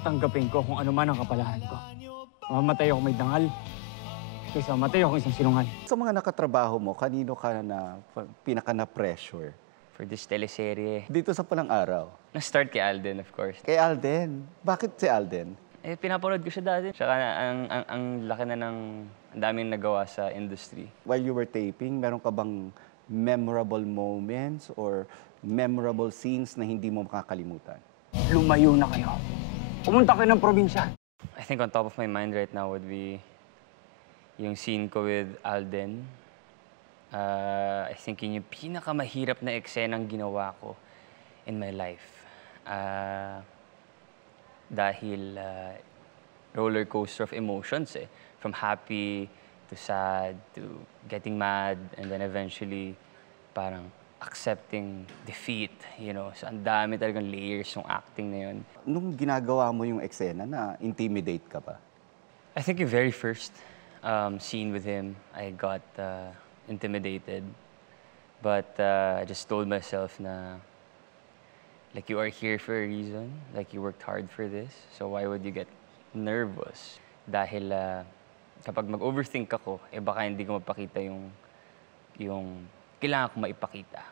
tatanggapin ko kung ano man ang kapalaran ko. Mamatay ako may dangal, kaysa mamatay ako isang sinungal. Sa mga nakatrabaho mo, kanino ka na pinaka na-pressure? For this teleserye, Dito sa Pulang Araw. na-start kay Alden, of course. Kay Alden. Bakit si Alden? Eh, pinapanood ko siya dati. Tsaka ang laki na ng ang daming nagawa sa industry. While you were taping, meron ka bang memorable moments or memorable scenes na hindi mo makakalimutan? Lumayo na kayo. Pumunta kayo ng probinsya. I think on top of my mind right now would be yung scene ko with Alden. I think yun yung pinakamahirap na eksenang ginawa ko in my life. Dahil roller coaster of emotions eh. From happy to sad to getting mad and then eventually parang accepting defeat, you know. So ang dami talagang layers ng acting na yun. Nung ginagawa mo yung eksena, na-intimidate ka ba? I think yung very first scene with him, I got intimidated. But I just told myself na like, you are here for a reason. Like, you worked hard for this. So why would you get nervous? Dahil kapag mag-overthink ako, eh baka hindi ko mapakita yung kailangan ko maipakita.